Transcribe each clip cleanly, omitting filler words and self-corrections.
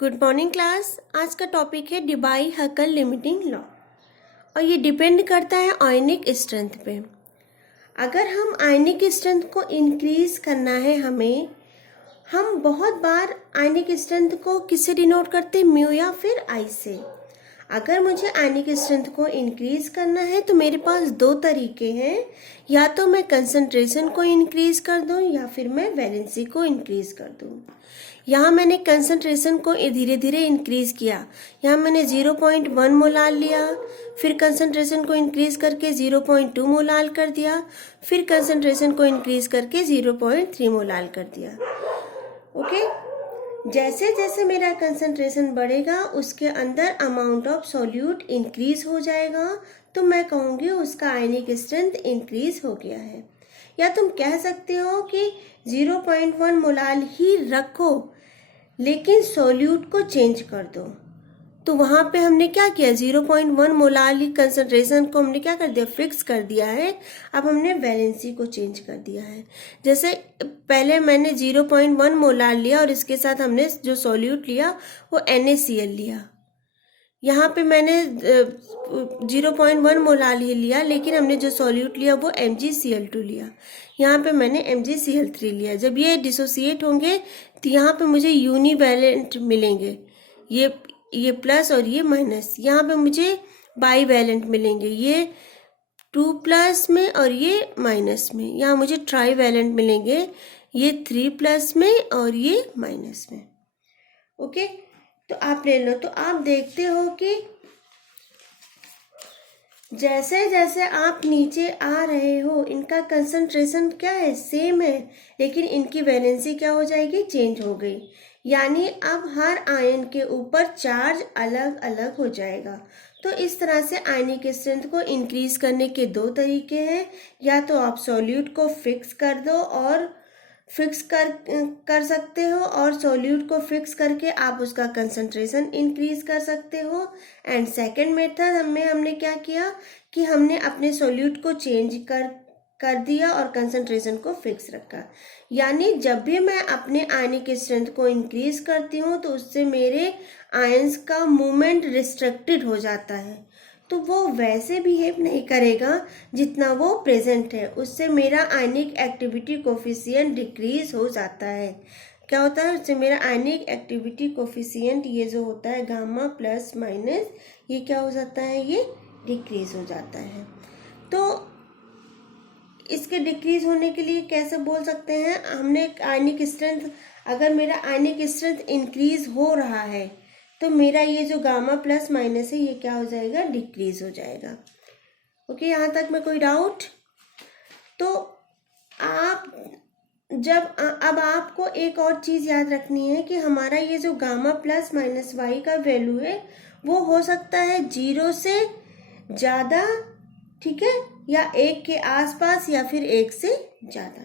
Good morning class. आज का topic है डिबाई-हकल लिमिटिंग लॉ और ये डिपेंड करता है आयनिक स्ट्रेंथ पे। अगर हम आयनिक स्ट्रेंथ को इंक्रीज करना है हम बहुत बार आयनिक स्ट्रेंथ को किससे डिनोट करते हैं, म्यू या फिर आई से। अगर मुझे आयनिक स्ट्रेंथ को इंक्रीज करना है तो मेरे पास दो तरीके हैं, या तो मैं कंसंट्रेशन को इंक्रीज कर दूं या फिर मैं वैलेंसी को इंक्रीज कर दूं। यहाँ मैंने कंसंट्रेशन को धीरे धीरे इंक्रीज किया। यहाँ मैंने 0.1 मोलाल लिया, फिर कंसंट्रेशन को इंक्रीज करके 0.2 मोलाल कर दिया, फिर कंसंट्रेशन को इंक्रीज करके 0.3 मोलाल कर दिया। ओके, जैसे जैसे मेरा कंसंट्रेशन बढ़ेगा उसके अंदर अमाउंट ऑफ सॉल्यूट इंक्रीज हो जाएगा, तो मैं कहूँगी उसका आयनिक स्ट्रेंथ इंक्रीज हो गया है। या तुम कह सकते हो कि 0.1 मोलाल ही रखो लेकिन सॉल्यूट को चेंज कर दो। तो वहाँ पे हमने क्या किया, 0.1 मोलाल कंसंट्रेशन को हमने क्या कर दिया, फिक्स कर दिया है। अब हमने वैलेंसी को चेंज कर दिया है। जैसे पहले मैंने 0.1 मोलाल लिया और इसके साथ हमने जो सॉल्यूट लिया वो NaCl लिया। यहाँ पे मैंने 0.1 मोलाल ही लिया लेकिन हमने जो सॉल्यूट लिया वो MgCl2 लिया। यहाँ पे मैंने MgCl3 लिया। जब ये डिसोसिएट होंगे तो यहाँ पे मुझे यूनिवैलेंट मिलेंगे, ये प्लस और ये माइनस। यहाँ पे मुझे बाईवैलेंट मिलेंगे, ये 2 प्लस में और ये माइनस में। यहाँ मुझे ट्राईवैलेंट मिलेंगे, ये 3 प्लस में और ये माइनस में। ओके, तो आप ले लो। तो आप देखते हो कि जैसे जैसे आप नीचे आ रहे हो इनका कंसंट्रेशन क्या है, सेम है, लेकिन इनकी वैलेंसी क्या हो जाएगी, चेंज हो गई। यानी अब हर आयन के ऊपर चार्ज अलग अलग हो जाएगा। तो इस तरह से आयनिक स्ट्रेंथ को इंक्रीज करने के दो तरीके हैं। या तो आप सॉल्यूट को फिक्स कर दो और फिक्स कर सकते हो, और सॉल्यूट को फिक्स करके आप उसका कंसंट्रेशन इंक्रीज कर सकते हो। एंड सेकंड मेथड में हमने क्या किया कि हमने अपने सॉल्यूट को चेंज कर दिया और कंसंट्रेशन को फिक्स रखा। यानी जब भी मैं अपने आयनिक स्ट्रेंथ को इंक्रीज करती हूँ तो उससे मेरे आयंस का मूवमेंट रिस्ट्रिक्टेड हो जाता है, तो वो वैसे बिहेव नहीं करेगा जितना वो प्रेजेंट है। उससे मेरा आयनिक एक्टिविटी कोफिशिएंट डिक्रीज हो जाता है। क्या होता है, उससे मेरा आयनिक एक्टिविटी कोफिशिएंट ये जो होता है गामा प्लस माइनस, ये क्या हो जाता है, ये डिक्रीज हो जाता है। तो इसके डिक्रीज होने के लिए कैसे बोल सकते हैं, हमने आयनिक स्ट्रेंथ, अगर मेरा आयनिक स्ट्रेंथ इंक्रीज हो रहा है तो मेरा ये जो गामा प्लस माइनस है ये क्या हो जाएगा, डिक्रीज हो जाएगा। ओके, यहाँ तक में कोई डाउट? तो आप अब आपको एक और चीज याद रखनी है कि हमारा ये जो गामा प्लस माइनस वाई का वैल्यू है वो हो सकता है 0 से ज्यादा, ठीक है, या 1 के आसपास, या फिर 1 से ज्यादा।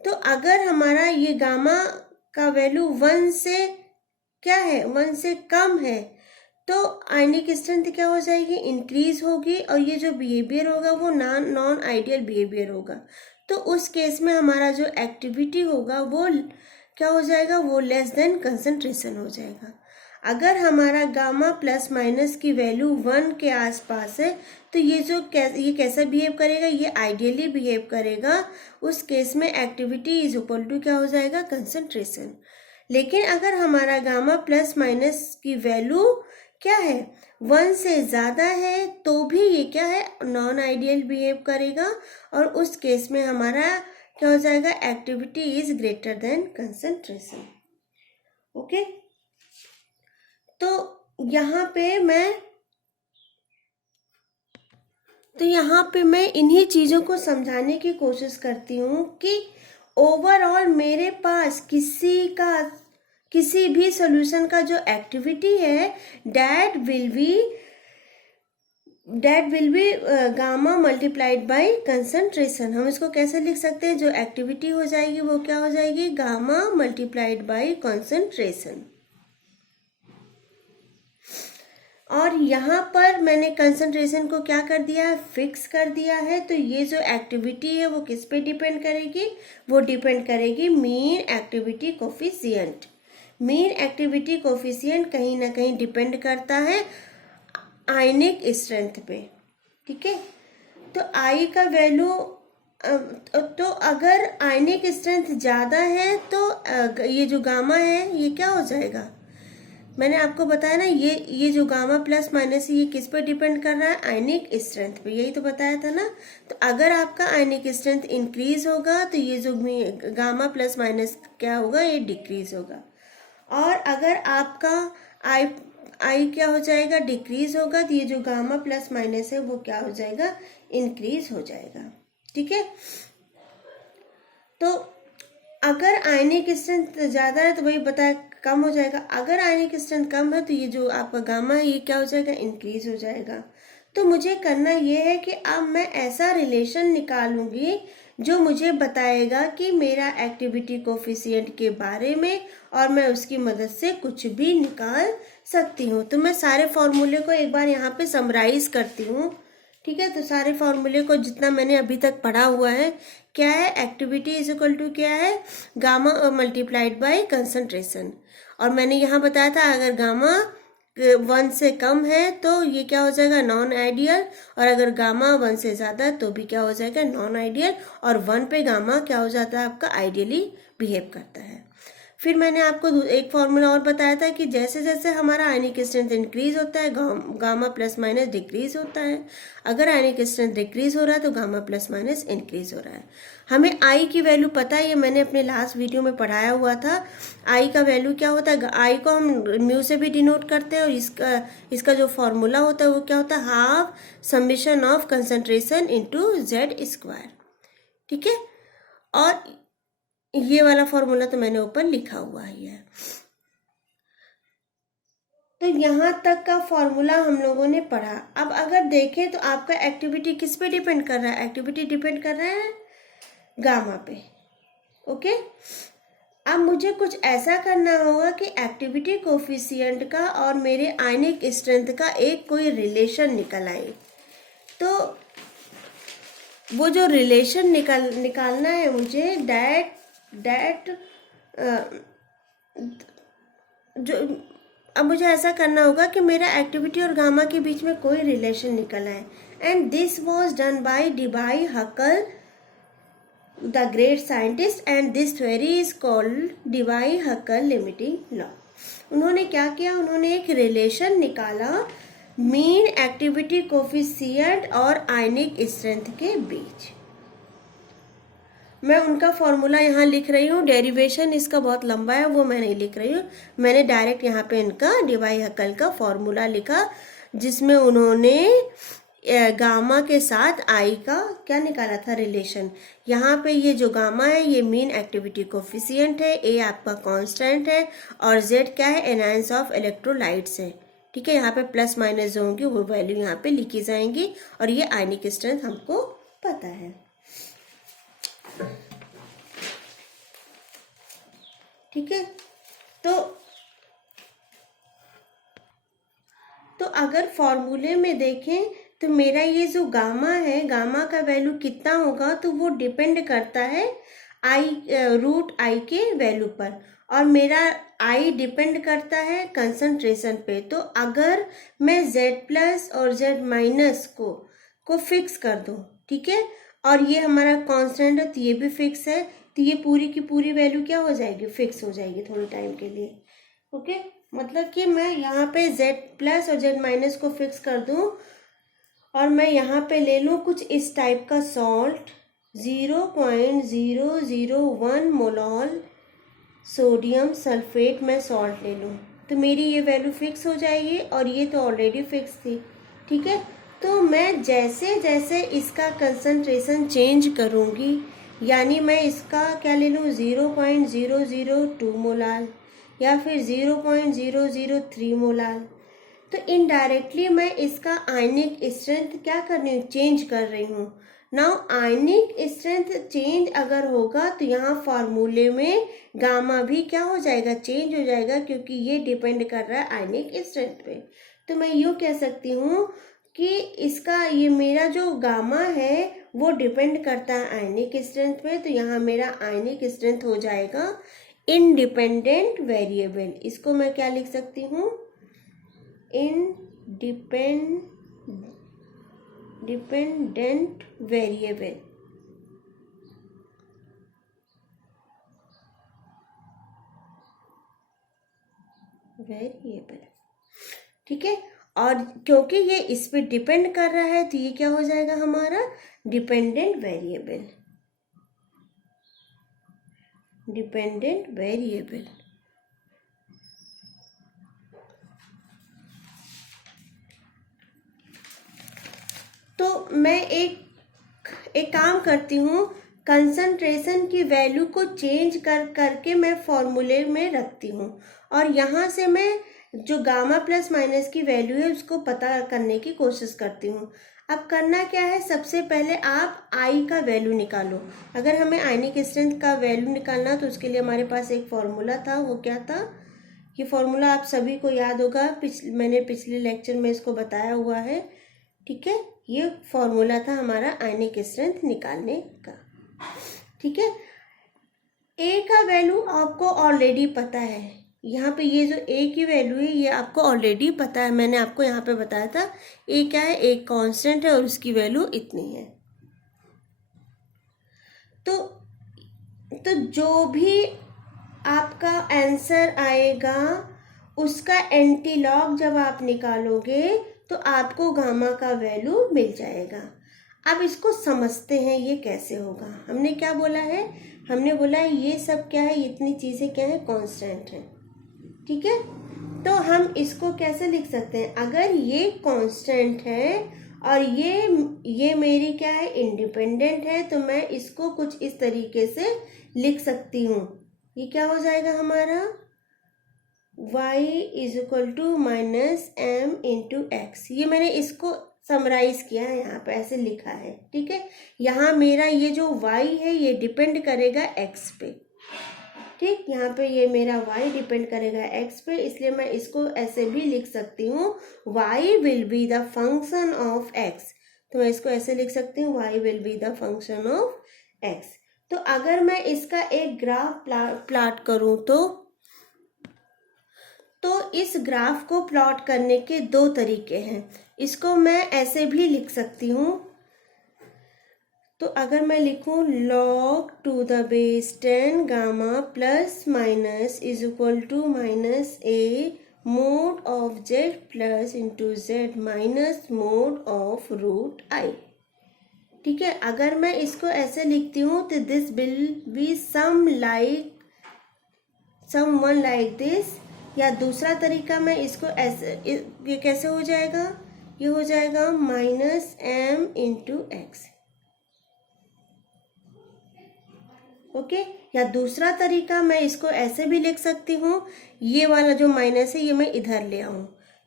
तो अगर हमारा ये गामा का वैल्यू 1 से क्या है, 1 से कम है, तो आयनिक स्ट्रेंथ क्या हो जाएगी, इंक्रीज होगी, और ये जो बिहेवियर होगा वो नॉन आइडियल बिहेवियर होगा। तो उस केस में हमारा जो एक्टिविटी होगा वो क्या हो जाएगा, वो लेस देन कंसंट्रेशन हो जाएगा। अगर हमारा गामा प्लस माइनस की वैल्यू 1 के आसपास है तो ये कैसा बिहेव करेगा, ये आइडियली बिहेव करेगा। उस केस में एक्टिविटी इज इक्वल टू क्या हो जाएगा, कंसंट्रेशन। लेकिन अगर हमारा गामा प्लस माइनस की वैल्यू क्या है, 1 से ज़्यादा है, तो भी ये क्या है, नॉन आइडियल बिहेव करेगा, और उस केस में हमारा क्या हो जाएगा, activity is greater than concentration. Okay, तो यहाँ पे मैं इन्हीं चीज़ों को समझाने की कोशिश करती हूँ कि ओवरऑल मेरे पास किसी भी सॉल्यूशन का जो एक्टिविटी है that will be gamma multiplied by concentration. हम इसको कैसे लिख सकते हैं, जो एक्टिविटी हो जाएगी वो क्या हो जाएगी, गामा मल्टीप्लाइड बाय कंसंट्रेशन। और यहाँ पर मैंने कंसंट्रेशन को क्या कर दिया है, फिक्स कर दिया है। तो ये जो एक्टिविटी है वो किस पे डिपेंड करेगी, वो डिपेंड करेगी mean activity coefficient. Mean activity coefficient कहीं ना कहीं डिपेंड करता है आयनिक स्ट्रेंथ पे, ठीक है। तो आई का वैल्यू, तो अगर आयनिक स्ट्रेंथ ज़्यादा है तो ये जो गामा है ये क्या हो जाएगा, मैंने आपको बताया ना, ये जो गामा प्लस माइनस है ये किस पे डिपेंड कर रहा है, आयनिक स्ट्रेंथ पे, यही तो बताया था ना। तो अगर आपका आयनिक स्ट्रेंथ इंक्रीज होगा तो ये जो गामा प्लस माइनस क्या होगा, ये डिक्रीज होगा। और अगर आपका आई क्या हो जाएगा, डिक्रीज होगा, तो ये जो गामा प्लस माइनस है वो क्या हो जाएगा, इंक्रीज हो जाएगा, ठीक है। तो अगर आयनिक स्ट्रेंथ ज्यादा है तो वही बताया कम हो जाएगा, अगर आयनिक स्ट्रेंथ कम है तो ये जो आपका गामा है ये क्या हो जाएगा, इंक्रीज हो जाएगा। तो मुझे करना ये है कि अब मैं ऐसा रिलेशन निकालूंगी जो मुझे बताएगा कि मेरा एक्टिविटी कोफिशिएंट के बारे में, और मैं उसकी मदद से कुछ भी निकाल सकती हूँ। तो मैं सारे फॉर्मूले को एक बार यहाँ पे समराइज करती हूँ, ठीक है। तो सारे फॉर्मूले को जितना मैंने अभी तक पढ़ा हुआ है, क्या है, एक्टिविटी इज इक्वल टू क्या है, गामा मल्टीप्लाइड बाय कंसंट्रेशन। और मैंने यहाँ बताया था अगर गामा 1 से कम है तो ये क्या हो जाएगा, नॉन आइडियल, और अगर गामा 1 से ज्यादा तो भी क्या हो जाएगा, नॉन आइडियल, और 1 पे गामा क्या हो जाता है आपका, आइडियली बिहेव करता है। फिर मैंने आपको एक फॉर्मूला और बताया था कि जैसे जैसे हमारा आयनिक स्ट्रेंथ इंक्रीज होता है गामा प्लस माइनस डिक्रीज होता है, अगर आयनिक स्ट्रेंथ डिक्रीज हो रहा है तो गामा प्लस माइनस इंक्रीज हो रहा है। हमें आई की वैल्यू पता है, ये मैंने अपने लास्ट वीडियो में पढ़ाया हुआ था। आई का वैल्यू क्या होता है, आई को हम म्यू से भी डिनोट करते हैं, और इसका जो फॉर्मूला होता है वो क्या होता है, half summation of concentration into Z square, ठीक है। और ये वाला फॉर्मूला तो मैंने ऊपर लिखा हुआ ही है। तो यहाँ तक का फॉर्मूला हम लोगों ने पढ़ा। अब अगर देखें तो आपका एक्टिविटी किस पे डिपेंड कर रहा है, एक्टिविटी डिपेंड कर रहा है गामा पे, ओके। अब मुझे कुछ ऐसा करना होगा कि एक्टिविटी कोफिशिएंट का और मेरे आयनिक स्ट्रेंथ का एक कोई रिलेशन निकल आए। तो वो जो रिलेशन निकालना है मुझे, जो अब मुझे ऐसा करना होगा कि मेरा एक्टिविटी और गामा के बीच में कोई रिलेशन निकल आए। And this was done by Debye Huckel, the great scientist, and this theory is called Debye Huckel limiting law. उन्होंने क्या किया, उन्होंने एक रिलेशन निकाला मीन एक्टिविटी कोफिशिएंट और आयनिक स्ट्रेंथ के बीच। मैं उनका फॉर्मूला यहाँ लिख रही हूँ, डेरिवेशन इसका बहुत लंबा है वो मैं नहीं लिख रही हूँ, मैंने डायरेक्ट यहाँ पे इनका डीबाई हकल का फॉर्मूला लिखा, जिसमें उन्होंने गामा के साथ आई का क्या निकाला था, रिलेशन। यहाँ पे ये जो गामा है ये मीन एक्टिविटी कोफिशिएंट है, ए आपका कांस्टेंट है, और जेड क्या है, एनायंस ऑफ इलेक्ट्रोलाइट्स है, ठीक है। यहाँ पे प्लस माइनस जो होंगी वो वैल्यू यहाँ पे लिखी जाएंगी, और ये आयनिक स्ट्रेंथ हमको पता है, ठीक है। तो अगर फॉर्मूले में देखें तो मेरा ये जो गामा है, गामा का वैल्यू कितना होगा, तो वो डिपेंड करता है रूट आई के वैल्यू पर, और मेरा आई डिपेंड करता है कंसंट्रेशन पे। तो अगर मैं Z प्लस और Z माइनस को फिक्स कर दूं, ठीक है, और ये हमारा कांस्टेंट है तो ये भी फिक्स है, तो ये पूरी की पूरी वैल्यू क्या हो जाएगी, फिक्स हो जाएगी थोड़े टाइम के लिए, ओके। मतलब कि मैं यहाँ पे Z प्लस और Z माइनस को फिक्स कर दूं, और मैं यहाँ पे ले लूँ कुछ इस टाइप का सॉल्ट, 0.001 मोलॉल सोडियम सल्फेट मैं सॉल्ट ले लूँ, तो मेरी ये वैल्यू फिक्स हो जाएगी, और ये तो ऑलरेडी फिक्स थी, ठीक है। तो मैं जैसे जैसे इसका कंसंट्रेशन चेंज करूँगी, यानी मैं इसका क्या ले लूँ, 0.002 मोलाल या फिर 0.003 मोलाल, तो इनडायरेक्टली मैं इसका आयनिक स्ट्रेंथ क्या कर रही हूँ, चेंज कर रही हूँ। नाउ आयनिक स्ट्रेंथ चेंज अगर होगा तो यहाँ फॉर्मूले में गामा भी क्या हो जाएगा, चेंज हो जाएगा, क्योंकि ये डिपेंड कर रहा है आयनिक स्ट्रेंथ पे। तो मैं यूँ कह सकती हूँ कि इसका ये मेरा जो गामा है वो डिपेंड करता है आयनिक स्ट्रेंथ पे, तो यहाँ मेरा आयनिक स्ट्रेंथ हो जाएगा इंडिपेंडेंट वेरिएबल, इसको मैं क्या लिख सकती हूँ, डिपेंडेंट वेरिएबल। ठीक है, और क्योंकि ये इस पे डिपेंड कर रहा है तो ये क्या हो जाएगा हमारा डिपेंडेंट वेरिएबल। तो मैं एक काम करती हूँ, कंसंट्रेशन की वैल्यू को चेंज करके मैं फॉर्मूले में रखती हूँ, और यहाँ से मैं जो गामा प्लस माइनस की वैल्यू है उसको पता करने की कोशिश करती हूँ। अब करना क्या है, सबसे पहले आप आई का वैल्यू निकालो। अगर हमें आयनिक स्ट्रेंथ का वैल्यू निकालना तो उसके लिए हमारे पास एक फॉर्मूला था, वो क्या था, ये फॉर्मूला आप सभी को याद होगा, मैंने पिछले लेक्चर में इसको बताया हुआ है। ठीक है, ये फॉर्मूला था हमारा आयनिक स्ट्रेंथ निकालने का। ठीक है, ए का वैल्यू आपको ऑलरेडी पता है, यहाँ पे ये जो ए की वैल्यू है ये आपको ऑलरेडी पता है, मैंने आपको यहाँ पे बताया था। ए क्या है, एक कांस्टेंट है और उसकी वैल्यू इतनी है। तो जो भी आपका आंसर आएगा उसका एंटीलॉग जब आप निकालोगे तो आपको गामा का वैल्यू मिल जाएगा। अब इसको समझते हैं ये कैसे होगा। हमने क्या बोला है, हमने बोला है ये सब क्या है, इतनी चीज़ें क्या है, कांस्टेंट है। ठीक है, तो हम इसको कैसे लिख सकते हैं, अगर ये कांस्टेंट है और ये मेरी क्या है, इंडिपेंडेंट है, तो मैं इसको कुछ इस तरीके से लिख सकती हूँ। ये क्या हो जाएगा हमारा, y is equal to minus m into x. ये मैंने इसको समराइज किया है, यहाँ पे ऐसे लिखा है। ठीक है, यहाँ मेरा ये जो y है ये डिपेंड करेगा x पे। ठीक, यहाँ पे ये मेरा y डिपेंड करेगा x पे, इसलिए मैं इसको ऐसे भी लिख सकती हूँ, y will be the function of x। तो मैं इसको ऐसे लिख सकती हूँ, y will be the function of x। तो अगर मैं इसका एक ग्राफ प्लॉट करूँ तो इस ग्राफ को प्लॉट करने के दो तरीके हैं। इसको मैं ऐसे भी लिख सकती हूँ, तो अगर मैं लिखूँ log to the base 10 gamma plus minus is equal to minus a mod of z plus into z minus mod of root आई। ठीक है, अगर मैं इसको ऐसे लिखती हूँ तो this will be someone like this, या दूसरा तरीका मैं इसको ऐसे, ये कैसे हो जाएगा, ये हो जाएगा minus m into x. Okay, या दूसरा तरीका मैं इसको ऐसे भी लिख सकती हूँ, ये वाला जो माइनस है ये मैं इधर ले आऊँ,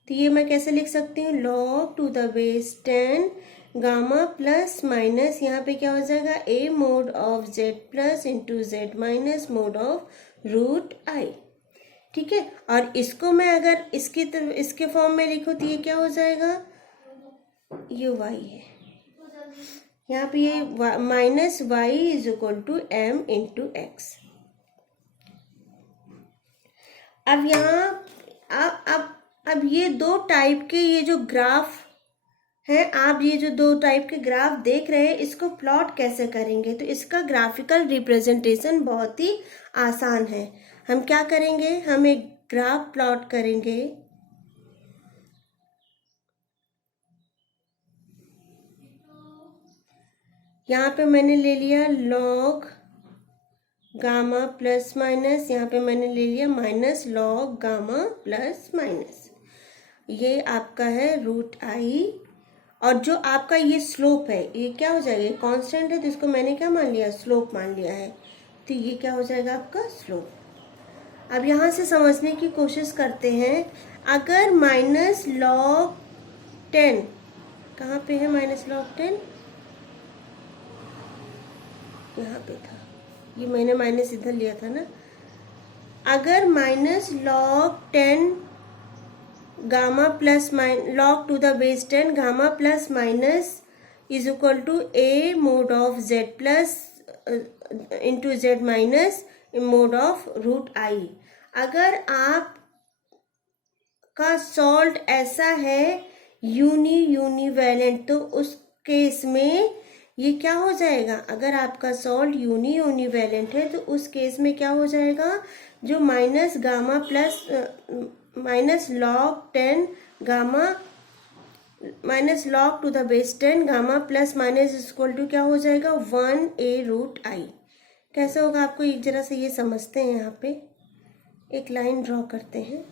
तो ये मैं कैसे लिख सकती हूँ, log to the base 10 gamma plus minus, यहाँ पे क्या हो जाएगा, a mod of z plus into z minus mod of root आई। ठीक है, और इसको मैं अगर इसके फॉर्म में लिखूँ तो ये क्या हो जाएगा, ये y है, यहाँ पे ये minus y is equal to m into x. अब यहाँ अब ये दो टाइप के ये जो ग्राफ है, आप ये जो दो टाइप के ग्राफ देख रहे हैं इसको प्लॉट कैसे करेंगे, तो इसका ग्राफिकल रिप्रेजेंटेशन बहुत ही आसान है। हम क्या करेंगे, हम एक ग्राफ प्लॉट करेंगे। यहाँ पे मैंने ले लिया log गामा प्लस माइनस, यहाँ पे मैंने ले लिया minus log gamma plus minus, ये आपका है रूट आई, और जो आपका ये स्लोप है ये क्या हो जाएगा, कांस्टेंट है तो इसको मैंने क्या मान लिया, स्लोप मान लिया है, तो ये क्या हो जाएगा आपका स्लोप। अब यहाँ से समझने की कोशिश करते हैं, अगर माइनस log 10, कहाँ पे है माइनस log 10, यहाँ पे था, ये मैंने माइनस इधर लिया था ना। अगर minus log 10 gamma plus log to the base 10 gamma plus minus is equal to a mod of z plus into z minus mod of root i. अगर आप का सॉल्ट ऐसा है यूनिवैलेंट, तो उस केस में ये क्या हो जाएगा, अगर आपका सॉल्ट यूनिवैलेंट है तो उस केस में क्या हो जाएगा, जो minus gamma plus minus log 10 gamma minus log to the base 10 gamma plus minus equal to क्या हो जाएगा 1a√i। कैसे होगा आपको एक जरा से ये समझते हैं। यहाँ पे एक लाइन ड्रॉ करते हैं।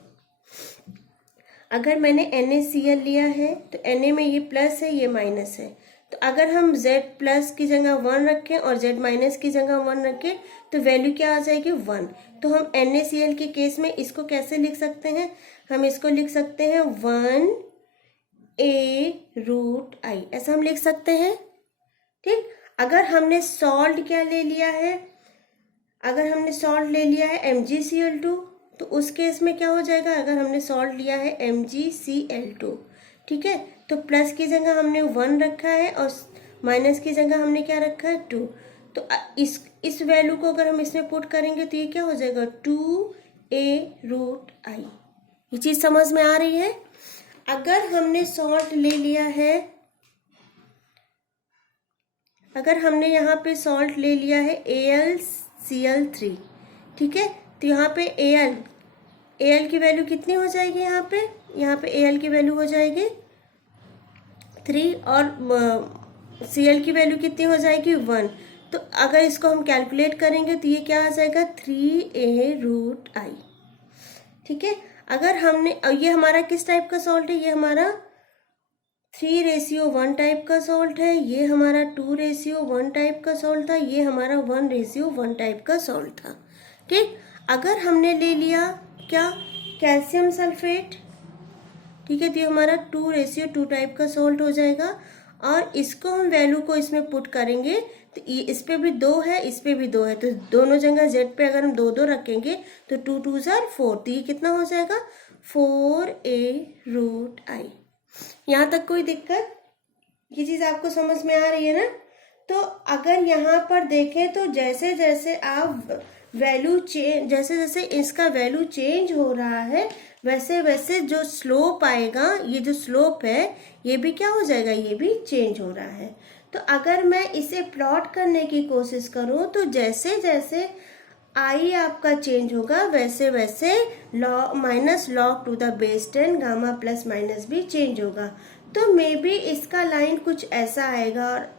अगर मैंने NaCl लिया है तो Na में ये प्लस है, ये माइनस है, तो अगर हम Z प्लस की जगह 1 रखें और Z माइनस की जगह 1 रखें तो वैल्यू क्या आ जाएगी 1। तो हम NaCl के केस में इसको कैसे लिख सकते हैं, हम इसको लिख सकते हैं 1a√i, ऐसा हम लिख सकते हैं। ठीक, अगर हमने सॉल्ट क्या ले लिया है, अगर हमने सॉल्ट ले लिया है MgCl2, तो उस केस में क्या हो जाएगा, अगर हमने सॉल्ट लिया है MgCl2, ठीक है, तो प्लस की जगह हमने 1 रखा है और माइनस की जगह हमने क्या रखा है 2। तो इस वैल्यू को अगर हम इसमें पुट करेंगे तो ये क्या हो जाएगा 2a√i। ये चीज समझ में आ रही है। अगर हमने सॉल्ट ले लिया है, अगर हमने यहाँ पे सॉल्ट ले लिया है AlCl3, ठीक है, तो यहाँ पे Al की वैल्यू कितनी हो जाएगी, यहाँ पे Al की वैल्यू हो जाएगी 3 और Cl की वैल्यू कितनी हो जाएगी 1। तो अगर इसको हम कैलकुलेट करेंगे तो ये क्या आ जाएगा 3a√i। ठीक है, अगर हमने, ये हमारा किस टाइप का सॉल्ट है, ये हमारा 3:1 टाइप का सॉल्ट है, ये हमारा 2:1 टाइप का सॉल्ट था, ये हमारा 1:1 टाइप का सॉल्ट था। ठीक, अगर हमने ले लिया क्या कैल्शियम सल्फेट, ठीक है, तो ये हमारा 2:2 टाइप का सॉल्ट हो जाएगा और इसको हम वैल्यू को इसमें पुट करेंगे तो ये इस पे भी 2 है, इस पे भी 2 है, तो दोनों जगह Z पे अगर हम 2 रखेंगे तो 2 2 4, तो ये कितना हो जाएगा 4a√i। यहाँ तक कोई दिक्कत, ये चीज आपको समझ में आ रही है ना। तो अगर यहाँ पर देखें तो जैसे जैसे आप वैल्यू चेंज, जैसे जैसे इसका वैल्यू चेंज हो रहा है वैसे वैसे जो स्लोप आएगा, ये जो स्लोप है ये भी क्या हो जाएगा, ये भी चेंज हो रहा है। तो अगर मैं इसे प्लॉट करने की कोशिश करूं तो जैसे जैसे आई आपका चेंज होगा वैसे वैसे minus log to the base 10 gamma plus minus भी चेंज होगा। तो मे बी इसका लाइन कुछ ऐसा आएगा और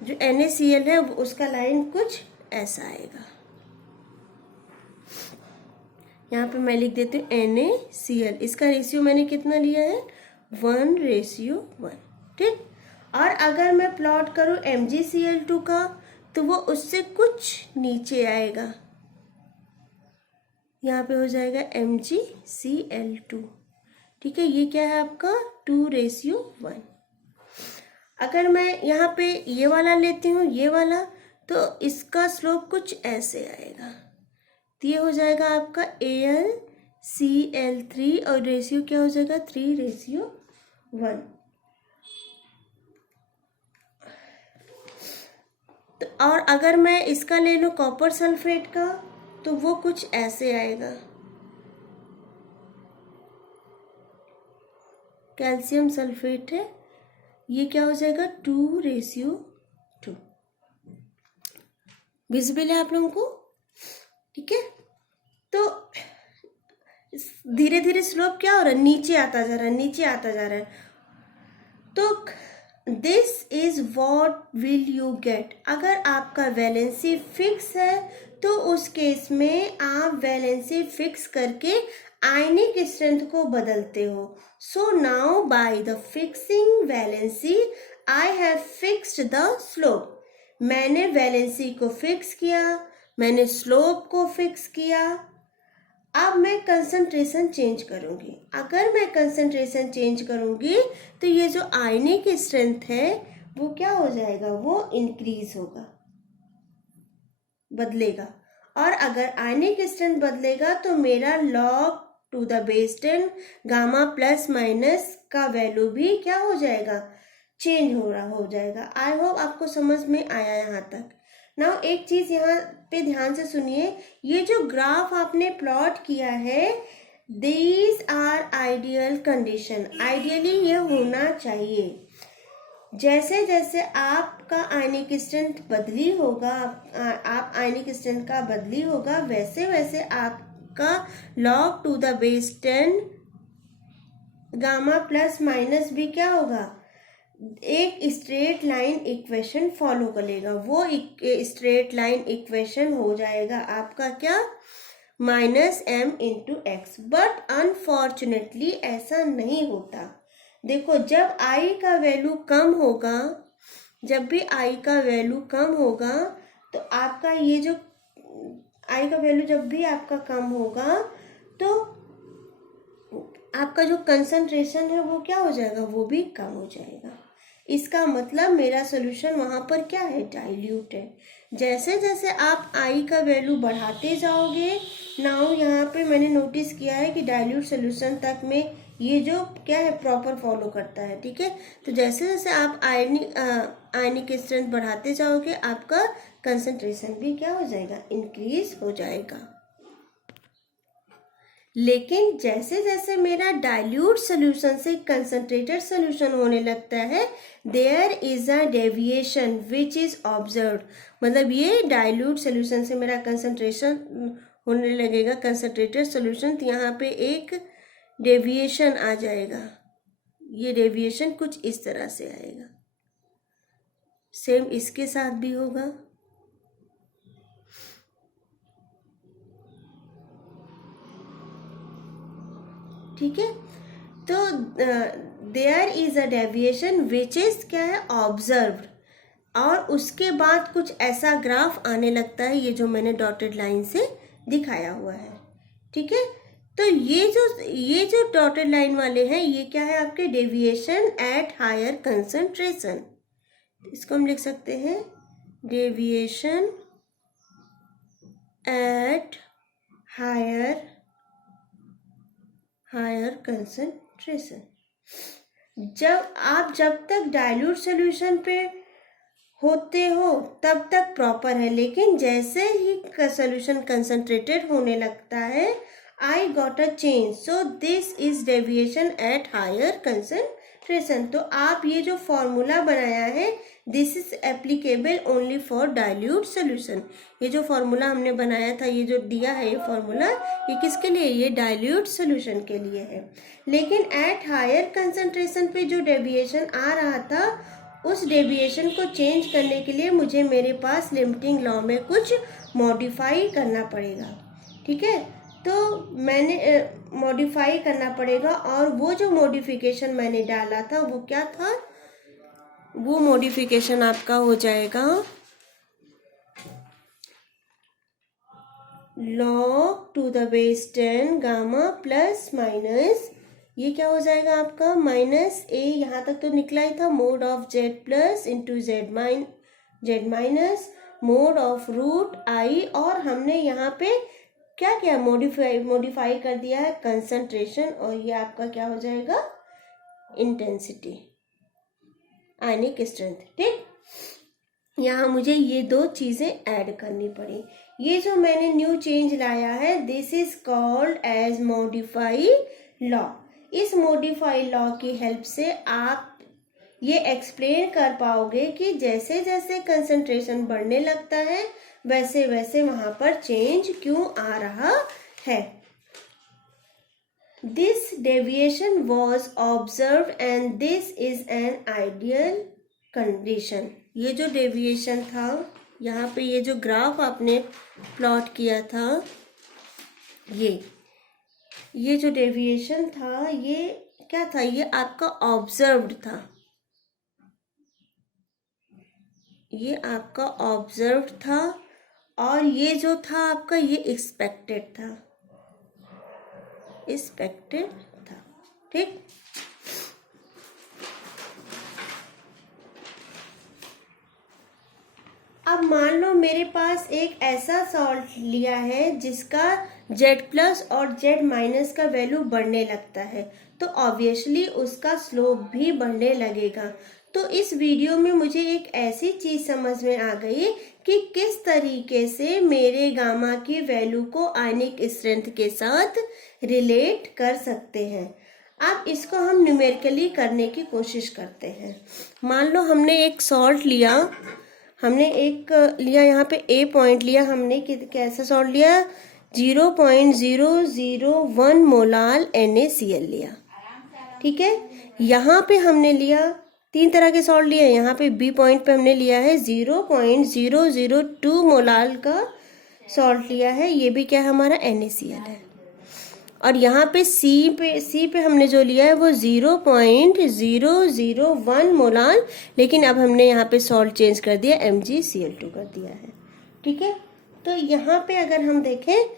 जो NaCl है उसका लाइन कुछ ऐसा आएगा। यहाँ पे मैं लिख देती हूँ NaCl, इसका रेशियो मैंने कितना लिया है 1:1। ठीक, और अगर मैं प्लॉट करूँ MgCl2 का तो वो उससे कुछ नीचे आएगा, यहाँ पे हो जाएगा MgCl2। ठीक है, ये क्या है आपका 2:1। अगर मैं यहाँ पे ये वाला लेती हूँ, ये वाला, तो इसका स्लोप कुछ ऐसे आएगा, तो ये हो जाएगा आपका AlCl3 और रेशियो क्या हो जाएगा 3:1। तो और अगर मैं इसका ले लूँ कॉपर सल्फेट का तो वो कुछ ऐसे आएगा, कैल्शियम सल्फेट है, ये क्या हो जाएगा 2:2। विजिबल है आप लोगों को। ठीक है, तो धीरे धीरे स्लोप क्या हो रहा है, नीचे आता जा रहा है, नीचे आता जा रहा है। तो this is what will you get. अगर आपका वैलेंसी फिक्स है तो उस केस में आप वैलेंसी फिक्स करके आयनिक स्ट्रेंथ को बदलते हो। So now by the fixing valency I have fixed the slope. मैंने वैलेंसी को फिक्स किया, मैंने स्लोप को फिक्स किया। अब मैं कंसंट्रेशन चेंज करूंगी। अगर मैं कंसंट्रेशन चेंज करूंगी तो ये जो आयनिक स्ट्रेंथ है वो क्या हो जाएगा, वो इंक्रीज होगा, बदलेगा। और अगर आयनिक स्ट्रेंथ बदलेगा तो मेरा log to the base 10 gamma plus minus का वैल्यू भी क्या हो जाएगा, चेंज हो जाएगा। आई होप आपको समझ में आया यहाँ तक। नाउ एक चीज यहाँ पे ध्यान से सुनिए, ये जो ग्राफ आपने प्लॉट किया है, these are ideal condition, ideally ये होना चाहिए। जैसे जैसे आपका आयनिक स्ट्रेंथ बदली होगा, आप आयनिक स्ट्रेंथ का बदली होगा, वैसे वैसे आपका log to the base 10 gamma plus minus भी क्या होगा, एक स्ट्रेट लाइन इक्वेशन फॉलो करेगा। वो स्ट्रेट लाइन इक्वेशन हो जाएगा आपका क्या, -m × x। बट अनफॉर्चुनेटली ऐसा नहीं होता। देखो, जब i का वैल्यू कम होगा, जब भी i का वैल्यू कम होगा तो आपका ये जो i का वैल्यू जब भी आपका कम होगा तो आपका जो कंसंट्रेशन है वो क्या हो जाएगा, वो भी कम हो जाएगा। इसका मतलब मेरा सोल्यूशन वहाँ पर क्या है, डाइल्यूट है। जैसे जैसे आप आई का वैल्यू बढ़ाते जाओगे, नाउ यहाँ पे मैंने नोटिस किया है कि डाइल्यूट सोल्यूशन तक में ये जो क्या है प्रॉपर फॉलो करता है, ठीक है। तो जैसे जैसे आप आयनिक स्ट्रेंथ बढ़ाते जाओगे, आपका कंसंट्रेशन भी क्या हो जाएगा, इंक्रीज हो जाएगा। लेकिन जैसे जैसे मेरा डाइल्यूट सोल्यूशन से कंसंट्रेटेड सोल्यूशन होने लगता है, there is a deviation which is observed. मतलब ये डाइल्यूट सोल्यूशन से मेरा कंसंट्रेशन होने लगेगा कंसंट्रेटेड सोल्यूशन, तो यहाँ पे एक डेविएशन आ जाएगा। ये डेविएशन कुछ इस तरह से आएगा। सेम इसके साथ भी होगा। ठीक है, तो there is a deviation which is क्या है, ऑब्जर्व्ड। और उसके बाद कुछ ऐसा ग्राफ आने लगता है, ये जो मैंने डॉटेड लाइन से दिखाया हुआ है। ठीक है, तो ये जो डॉटेड लाइन वाले हैं, ये क्या है आपके, डेविएशन एट हायर कंसंट्रेशन। इसको हम लिख सकते हैं डेविएशन एट हायर कंसंट्रेशन। जब तक डाइल्यूट सॉल्यूशन पे होते हो तब तक प्रॉपर है, लेकिन जैसे ही सॉल्यूशन कंसंट्रेटेड होने लगता है, I got a change, so this is deviation at higher concentration। तो आप ये जो फॉर्मूला बनाया है, this is applicable only for dilute solution। ये जो फॉर्मूला हमने बनाया था, ये जो दिया है ये फॉर्मूला, ये किसके लिए, ये डाइल्यूट सोल्यूशन के लिए है। लेकिन एट हायर कंसंट्रेशन पे जो डेविएशन आ रहा था, उस डेविएशन को चेंज करने के लिए मुझे मेरे पास लिमिटिंग लॉ में कुछ मॉडिफाई करना पड़ेगा। ठीक है, तो मैंने मॉडिफाई करना पड़ेगा, और वो जो मॉडिफिकेशन मैंने डाला था वो क्या था, वो मॉडिफिकेशन आपका हो जाएगा log to the base 10 gamma plus minus, ये क्या हो जाएगा आपका, माइनस ए, यहाँ तक तो निकला ही था, mod of z plus into z minus mod of root i, और हमने यहाँ पे क्या क्या मॉडिफाई कर दिया है कंसंट्रेशन, और ये आपका क्या हो जाएगा, इंटेंसिटी, आयनिक स्ट्रेंथ। ठीक, यहाँ मुझे ये दो चीजें ऐड करनी पड़ी। ये जो मैंने न्यू चेंज लाया है, this is called as modify law. इस मॉडिफाई लॉ की हेल्प से आप ये एक्सप्लेन कर पाओगे कि जैसे जैसे कंसंट्रेशन बढ़ने लगता है, वैसे वैसे वहां पर चेंज क्यों आ रहा है। This deviation was observe and this is an ideal condition. ये जो डेविएशन था, यहाँ पे ये जो ग्राफ आपने प्लॉट किया था, ये जो डेविएशन था, ये क्या था, ये आपका ऑब्जर्व्ड था, ये आपका ऑब्जर्व्ड था, और ये जो था आपका, ये एक्सपेक्टेड था। ठीक, अब मान लो मेरे पास एक ऐसा सॉल्ट लिया है जिसका Z+ और Z- का वैल्यू बढ़ने लगता है, तो ऑब्वियसली उसका स्लोप भी बढ़ने लगेगा। तो इस वीडियो में मुझे एक ऐसी चीज समझ में आ गई कि किस तरीके से मेरे गामा की वैल्यू को आयनिक स्ट्रेंथ के साथ रिलेट कर सकते हैं। अब इसको हम न्यूमेरिकली करने की कोशिश करते हैं। मान लो हमने एक सॉल्ट लिया, यहाँ पे ए पॉइंट लिया हमने, कैसा सॉल्ट लिया, 0.001 मोलाल NaCl लिया। ठीक है, यहाँ पे हमने लिया 3 तरह के सॉल्ट लिए। यहाँ पे बी पॉइंट पे हमने लिया है 0.002 मोलाल का सॉल्ट लिया है, ये भी क्या है हमारा NaCl है। और यहाँ पे सी पे हमने जो लिया है वो 0.001 मोलाल, लेकिन अब हमने यहाँ पे सॉल्ट चेंज कर दिया, MgCl2 कर दिया है। ठीक है, तो यहाँ पे अगर हम देखें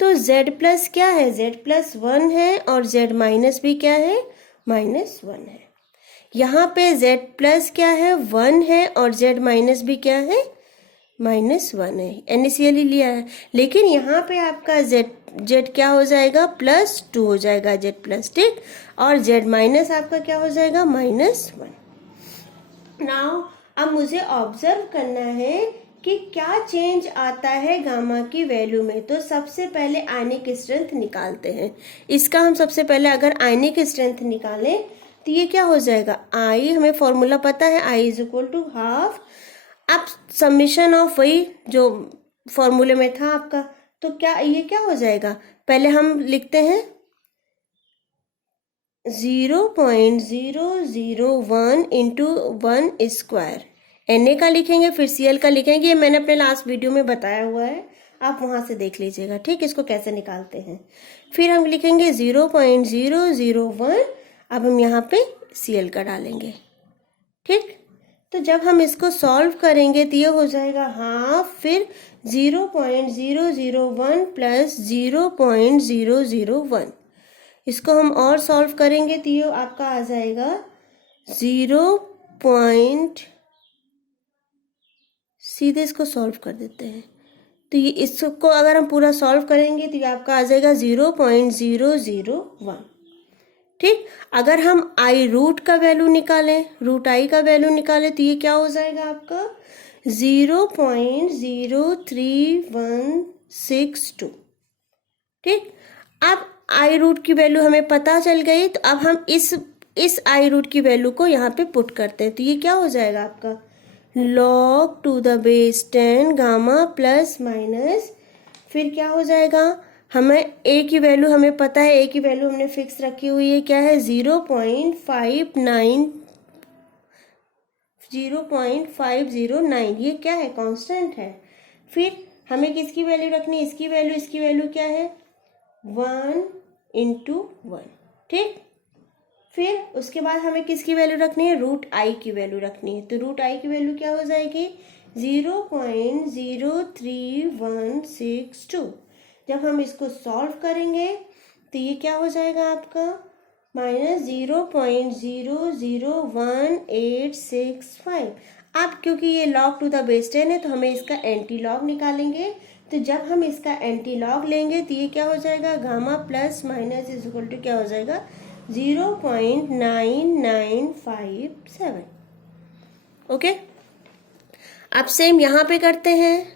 तो Z प्लस क्या है, Z प्लस 1 है, और Z माइनस भी क्या है, -1 है। यहाँ पे Z प्लस क्या है, 1 है, और Z माइनस भी क्या है, -1 है। NaCl ही लिया है, लेकिन यहाँ पे आपका Z क्या हो जाएगा, +2 हो जाएगा Z प्लस, ठीक, और Z माइनस आपका क्या हो जाएगा, -1। नाउ अब मुझे ऑब्जर्व करना है कि क्या चेंज आता है गामा की वैल्यू में। तो सबसे पहले आयनिक स्ट्रेंथ निकालते हैं। इसका हम सबसे पहले अगर आयनिक स्ट्रेंथ निकालें तो ये क्या हो जाएगा, I, हमें फॉर्मूला पता है, I = 1/2। अब समीशन ऑफ वही जो फॉर्मूले में था आपका, तो क्या ये क्या हो जाएगा, पहले हम लिखते हैं 0.001 इंटू 1 स्क्वायर, Na का लिखेंगे, फिर Cl का लिखेंगे। ये मैंने अपने लास्ट वीडियो में बताया हुआ है, आप वहां से देख लीजिएगा, ठीक, इसको कैसे निकालते हैं। फिर हम लिखेंगे 0.001, अब हम यहाँ पे Cl का डालेंगे, ठीक। तो जब हम इसको सॉल्व करेंगे तो ये हो जाएगा हाफ, फिर 0.001 प्लस 0.001, इसको हम और सॉल्व करेंगे तो ये आपका आ जाएगा 0. सीधे इसको सॉल्व कर देते हैं, तो ये इसको अगर हम पूरा सॉल्व करेंगे तो ये आपका आ जाएगा 0.001, ठीक। अगर हम I रूट का वैल्यू निकालें, रूट I का वैल्यू निकालें तो ये क्या हो जाएगा आपका 0.03162, ठीक। अब I रूट की वैल्यू हमें पता चल गई, तो अब हम इस I रूट की वैल्यू को यहाँ पे पुट करते हैं, तो ये क्या हो जाएगा आपका log to the base 10 gamma plus minus, फिर क्या हो जाएगा, हमें A की वैल्यू हमें पता है, A की वैल्यू हमने फिक्स रखी हुई है, क्या है 0.509, ये क्या है, कांस्टेंट है। फिर हमें किसकी वैल्यू रखनी है, इसकी वैल्यू क्या है 1 × 1, ठीक। फिर उसके बाद हमें किसकी वैल्यू रखनी है, रूट I की वैल्यू रखनी है, तो रूट I की वैल्यू क्या हो जाएगी 0.03162। जब हम इसको सॉल्व करेंगे तो ये क्या हो जाएगा आपका -0.001865। अब क्योंकि ये log to the base 10 है तो हमें इसका एंटी लॉग निकालेंगे, तो जब हम इसका एंटी लॉग लेंगे तो ये क्या हो जाएगा, गामा प्लस माइनस = क्या हो जाएगा 0.9957। ओके, अब सेम यहाँ पे करते हैं।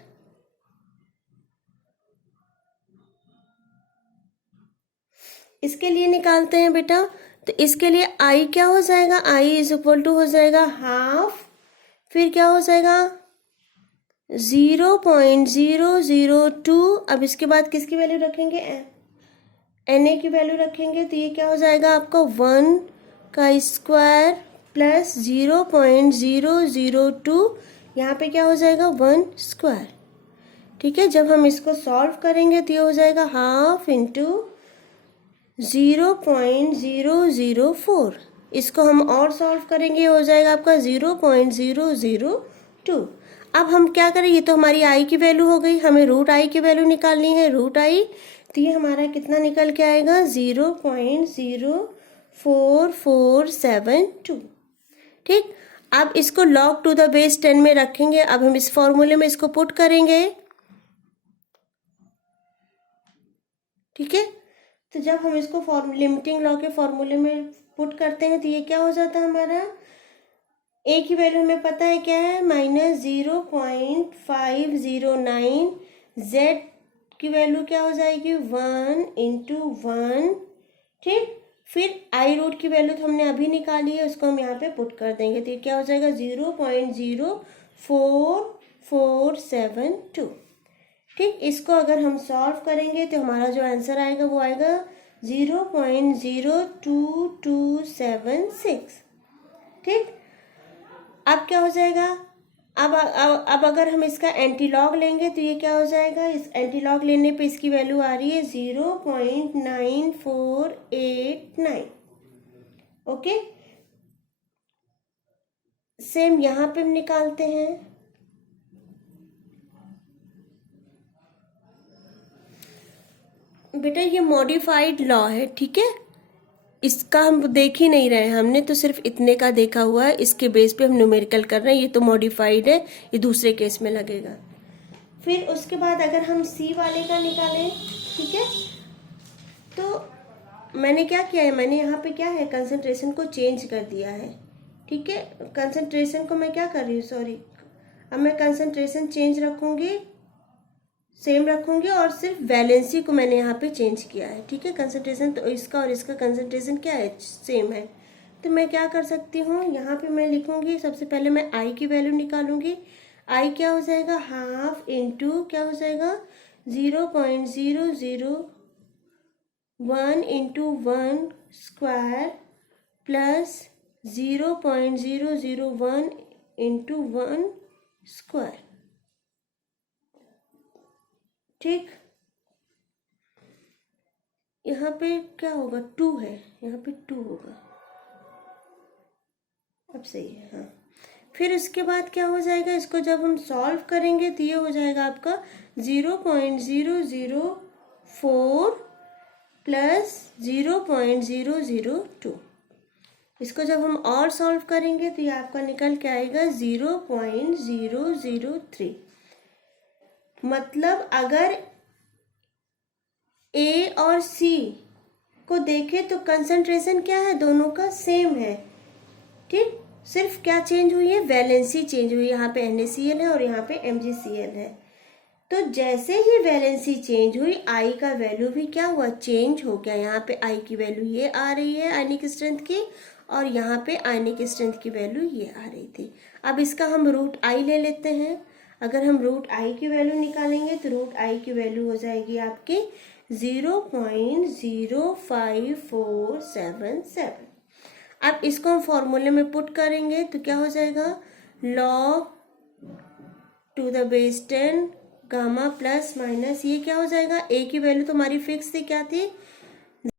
इसके लिए निकालते हैं बेटा, तो इसके लिए I क्या हो जाएगा, I = हो जाएगा हाफ, फिर क्या हो जाएगा 0.002। अब इसके बाद किसकी वैल्यू रखेंगे, Na की वैल्यू रखेंगे, तो ये क्या हो जाएगा आपका 1 का स्क्वायर प्लस 0.002, यहाँ पे क्या हो जाएगा 1 स्क्वायर, ठीक है। जब हम इसको सॉल्व करेंगे तो ये हो जाएगा हाफ इंटू 0.004, इसको हम और सॉल्व करेंगे, हो जाएगा आपका 0.002। अब हम क्या करें, ये तो हमारी I की वैल्यू हो गई, हमें रूट I की वैल्यू निकालनी है, रूट I, तो ये हमारा कितना निकल के आएगा 0.04472, ठीक। अब इसको log to the base 10 में रखेंगे, अब हम इस फॉर्मूले में इसको पुट करेंगे, ठीक है। तो जब हम इसको लिमिटिंग लॉ के फॉर्मूले में पुट करते हैं तो ये क्या हो जाता है हमारा ए की वैल्यू हमें पता है क्या है, -0.509। जेड की वैल्यू क्या हो जाएगी, 1 × 1। ठीक, फिर आई रूट की वैल्यू तो हमने अभी निकाली है, उसको हम यहाँ पे पुट कर देंगे, तो ये क्या हो जाएगा, 0.04472। ठीक, इसको अगर हम सॉल्व करेंगे तो हमारा जो आंसर आएगा वो आएगा 0.02276। ठीक, अब क्या हो जाएगा, अब अगर हम इसका एंटीलॉग लेंगे तो ये क्या हो जाएगा, इस एंटीलॉग लेने पे इसकी वैल्यू आ रही है 0.9489। ओके, सेम यहाँ पे हम निकालते हैं। बेटा ये मॉडिफाइड लॉ है, ठीक है, इसका हम देख ही नहीं रहे हैं, हमने तो सिर्फ इतने का देखा हुआ है, इसके बेस पे हम न्यूमेरिकल कर रहे हैं, ये तो मॉडिफाइड है, ये दूसरे केस में लगेगा। फिर उसके बाद अगर हम सी वाले का निकालें, ठीक है, तो मैंने क्या किया है, मैंने यहाँ पे क्या है, कंसंट्रेशन को चेंज कर दिया है। ठीक है, कंसंट्रेशन को मैं क्या कर रही हूँ, सॉरी, अब मैं कंसंट्रेशन चेंज रखूँगी, सेम रखूँगी, और सिर्फ वैलेंसी को मैंने यहाँ पे चेंज किया है। ठीक है, कंसंट्रेशन तो इसका और इसका कंसंट्रेशन क्या है, सेम है, तो मैं क्या कर सकती हूँ, यहाँ पे मैं लिखूँगी, सबसे पहले मैं आई की वैल्यू निकालूंगी। आई क्या हो जाएगा, हाफ इंटू क्या हो जाएगा, 0.001 into 1 square plus 0.001 into 1 square. ठीक, यहाँ पे क्या होगा, 2 है, यहाँ पे 2 होगा, अब सही है, हाँ। फिर उसके बाद क्या हो जाएगा, इसको जब हम सॉल्व करेंगे तो ये हो जाएगा आपका 0.004 प्लस 0.002। इसको जब हम और सॉल्व करेंगे तो ये आपका निकल के आएगा 0.003। मतलब अगर ए और सी को देखें तो कंसंट्रेशन क्या है, दोनों का सेम है। ठीक, सिर्फ क्या चेंज हुई है, वैलेंसी चेंज हुई है, यहाँ पे NaCl है और यहाँ पे MgCl है। तो जैसे ही वैलेंसी चेंज हुई, आई का वैल्यू भी क्या हुआ, चेंज हो गया। यहाँ पे आई की वैल्यू ये आ रही है आयनिक स्ट्रेंथ की, और यहाँ पे आयनिक स्ट्रेंथ की वैल्यू ये आ रही थी। अब इसका हम रूट आई ले लेते हैं। अगर हम रूट आई की वैल्यू निकालेंगे तो रूट आई की वैल्यू हो जाएगी आपकी 0.05477। अब इसको हम फॉर्मूले में पुट करेंगे तो क्या हो जाएगा, log to the base 10 gamma plus minus, ये क्या हो जाएगा, ए की वैल्यू तो हमारी फिक्स थी, क्या थी,